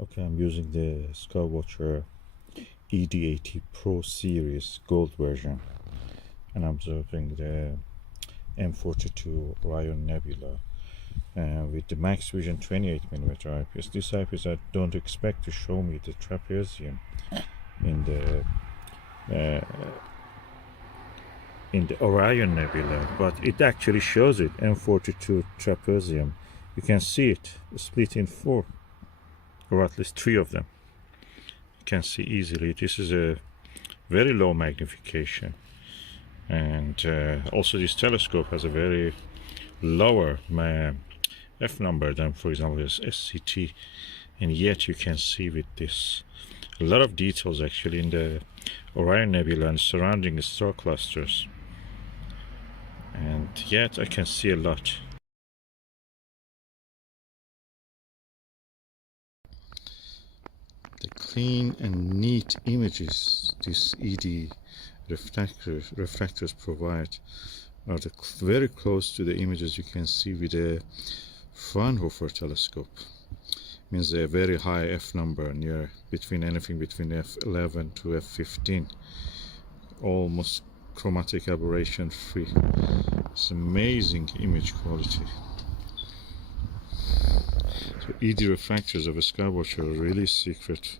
Okay, I'm using the Skywatcher ED80 Pro Series Gold version, and I'm observing the M42 Orion Nebula with the Maxvision 28mm eyepiece. This eyepiece I don't expect to show me the trapezium in the Orion Nebula, but it actually shows it. M42 trapezium, you can see it split in four, or at least three of them. You can see easily. This is a very low magnification, and also this telescope has a very lower f number than, for example, this SCT, and yet you can see with this a lot of details actually in the Orion Nebula and surrounding star clusters, and yet I can see a lot. The clean and neat images this ED refractors provide are very close to the images you can see with a Fraunhofer telescope. Means a very high f number, near anything between f11 to f15, almost chromatic aberration free. It's amazing image quality. So ED refractors of a Skywatcher are really secret,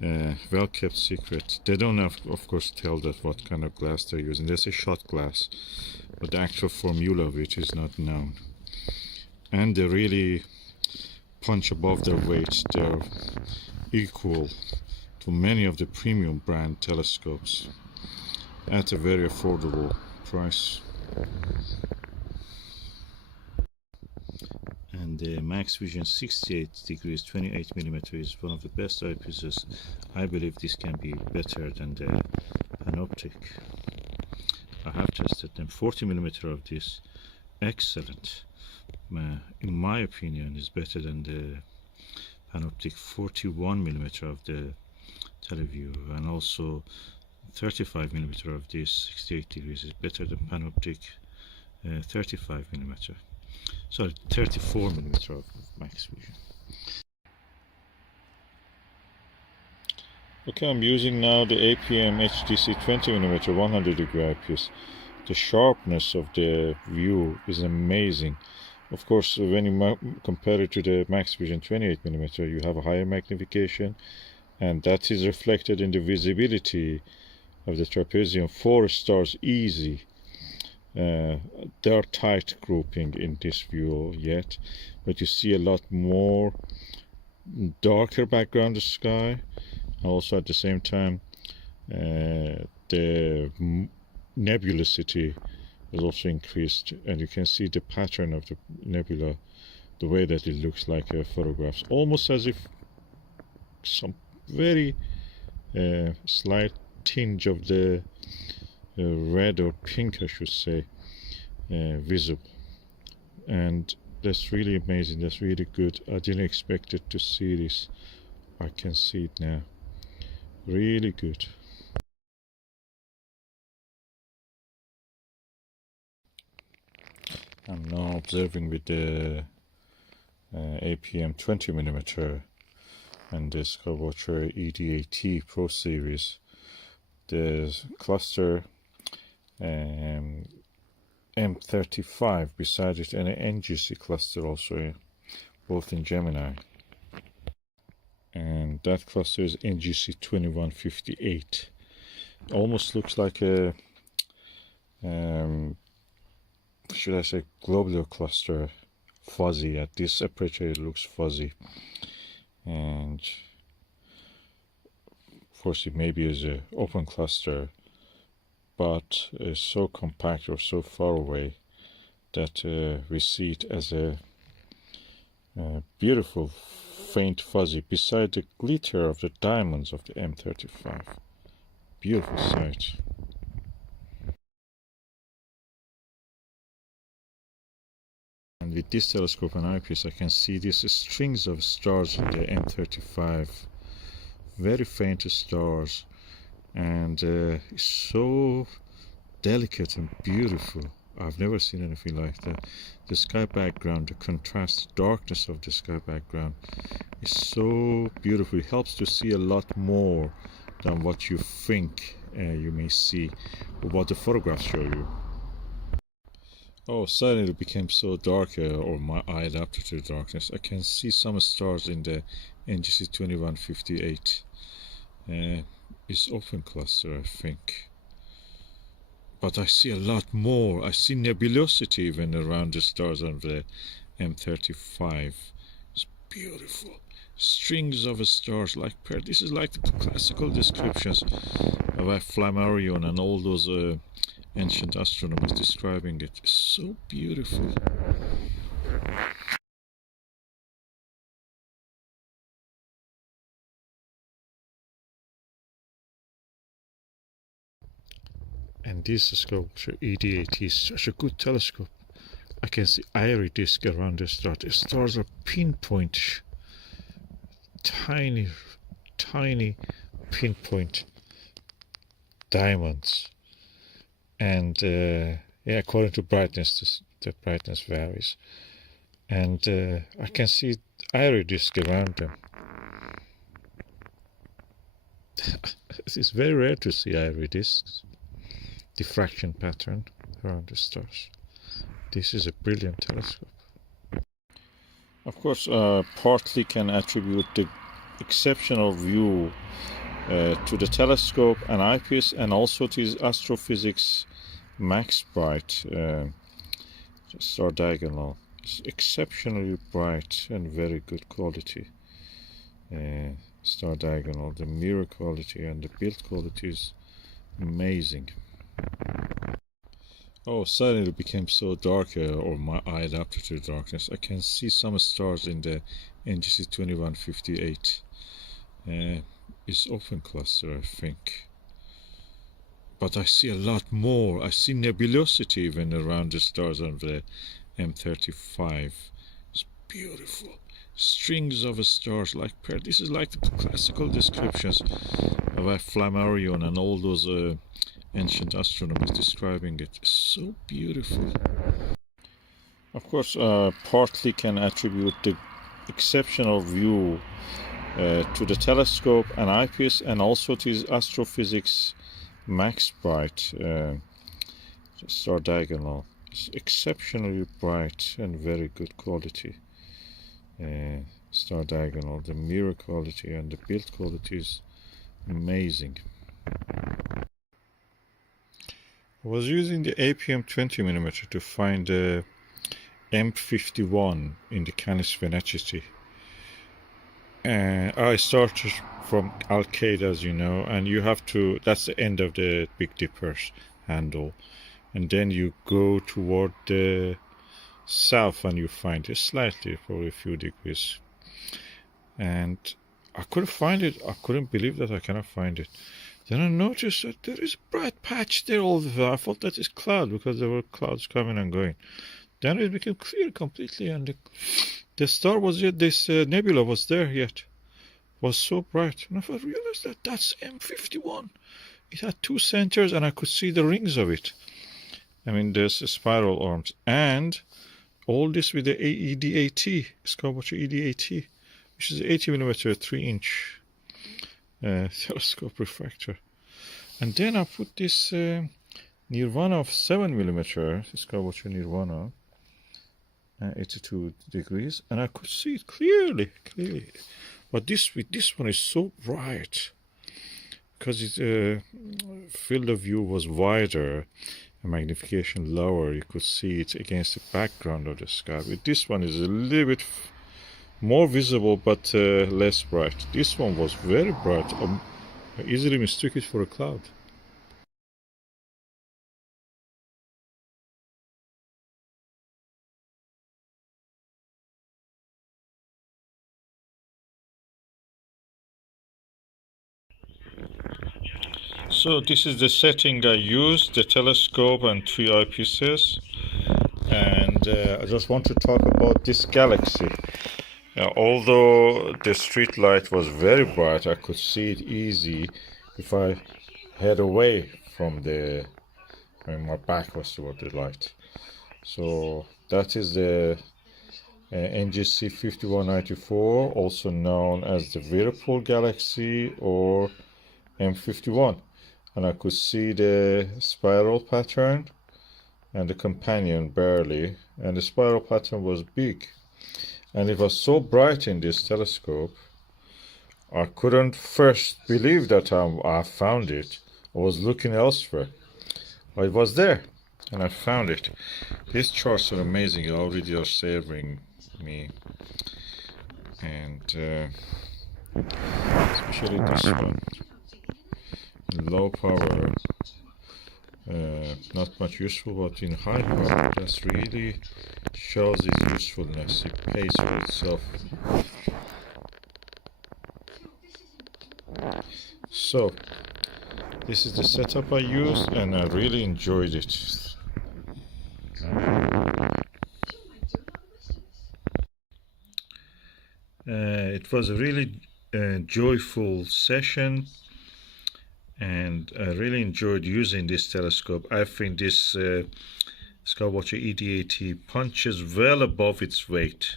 well kept secret. They don't have, of course, tell that what kind of glass they're using. They say shot glass, but the actual formula of it is not known. And they really punch above their weight. They're equal to many of the premium brand telescopes at a very affordable price. And the Maxvision 68 degrees 28mm is one of the best eyepieces. I believe this can be better than the Panoptic. I have tested them. 40mm of this, excellent. In my opinion, is better than the Panoptic 41mm of the Teleview, and also 35mm of this 68 degrees is better than Panoptic 35mm. Sorry, 34mm of Maxvision. Okay, I'm using now the APM HDC 20mm 100 degree eyepiece. The sharpness of the view is amazing. Of course, when you compare it to the Maxvision 28mm, you have a higher magnification, and that is reflected in the visibility of the trapezium. 4 stars easy. They are tight grouping in this view yet, but you see a lot more darker background of sky. Also at the same time, the nebulosity is also increased, and you can see the pattern of the nebula, the way that it looks like photographs, almost as if some very slight tinge of the red or pink, I should say, visible. And that's really amazing. That's really good. I didn't expect it to see this. I can see it now. Really good. I'm now observing with the APM 20mm and the Skywatcher ED80 Pro Series. The cluster M35 beside it, and an NGC cluster also, both in Gemini. And that cluster is NGC 2158. Almost looks like a should I say globular cluster, fuzzy. At this aperture it looks fuzzy, and of course it maybe is an open cluster, but it's so compact or so far away that we see it as a beautiful faint fuzzy beside the glitter of the diamonds of the M35. Beautiful sight. And with this telescope and eyepiece I can see these strings of stars in the M35, very faint stars, and so delicate and beautiful. I've never seen anything like that. The sky background, the contrast, darkness of the sky background is so beautiful. It helps to see a lot more than what you think you may see, or what the photographs show you. Oh, suddenly it became so dark, or my eye adapted to the darkness. I can see some stars in the NGC 2158. It's open cluster, I think. But I see a lot more. I see nebulosity even around the stars of the M35. It's beautiful. Strings of stars like this is like the classical descriptions of Flammarion and all those ancient astronomers describing it. It's so beautiful. And this Skywatcher ED80 is such a good telescope. I can see airy disk around the star. The stars are pinpoint, tiny pinpoint diamonds. And yeah, according to brightness, the brightness varies. And I can see airy disk around them. It's very rare to see airy disks. Diffraction pattern around the stars. This is a brilliant telescope. Of course, partly can attribute the exceptional view to the telescope and eyepiece, and also to his Astro Physics Maxbright star diagonal. It's exceptionally bright and very good quality star diagonal. The mirror quality and the build quality is amazing. Oh, suddenly it became so dark, or my eye adapted to the darkness. I can see some stars in the NGC 2158. It's open cluster, I think. But I see a lot more. I see nebulosity even around the stars of the M35. It's beautiful. Strings of stars like this is like the classical descriptions of Flammarion and all those ancient astronomers describing it. It's so beautiful. Of course, partly can attribute the exceptional view to the telescope and eyepiece, and also to his Astro Physics Maxbright star diagonal. It's exceptionally bright and very good quality star diagonal. The mirror quality and the build quality is amazing. I was using the APM 20mm to find the M51 in the Canis Venatici. I started from Al-Qaeda, as you know, and you have to, that's the end of the Big Dipper's handle, and then you go toward the south and you find it slightly, probably a few degrees, and I couldn't find it. I couldn't believe that I cannot find it. Then I noticed that there is a bright patch there all the time. I thought that is cloud, because there were clouds coming and going. Then it became clear completely, and the star was yet, this nebula was there yet. Was so bright. And I realized that that's M51. It had two centers, and I could see the rings of it. I mean, there's spiral arms. And all this with the ED80, Skywatcher ED80, which is 80mm 3-inch telescope refractor. And then I put this Nirvana of 7mm, Skywatcher Nirvana, 82 degrees, and I could see it clearly. But this one is so bright, because its field of view was wider and magnification lower. You could see it against the background of the sky. But this one is a little bit more visible, but less bright. This one was very bright. I easily mistook it for a cloud. So this is the setting I used, the telescope and 3 eyepieces. And I just want to talk about this galaxy. Although the street light was very bright, I could see it easy if I head away from my back was toward the light. So that is the NGC 5194, also known as the Whirlpool Galaxy or M51. And I could see the spiral pattern and the companion barely, and the spiral pattern was big. And it was so bright in this telescope, I couldn't first believe that I found it. I was looking elsewhere. But it was there, and I found it. These charts are amazing, already are savoring me. And especially this one. Low power, not much useful, but in high power, that's really shows its usefulness. It pays for itself. So this is the setup I used, and I really enjoyed it. It was a really joyful session, and I really enjoyed using this telescope. I think this Skywatcher ED80 punches well above its weight.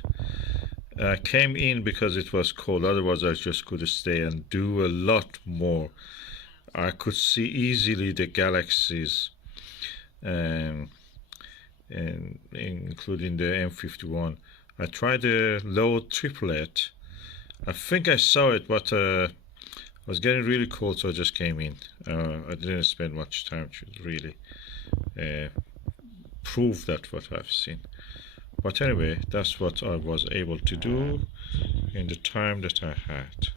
I came in because it was cold, otherwise I just could stay and do a lot more. I could see easily the galaxies, and including the M51. I tried the low triplet. I think I saw it, but it was getting really cold, so I just came in. I didn't spend much time to really prove that what I've seen. But anyway, that's what I was able to do in the time that I had.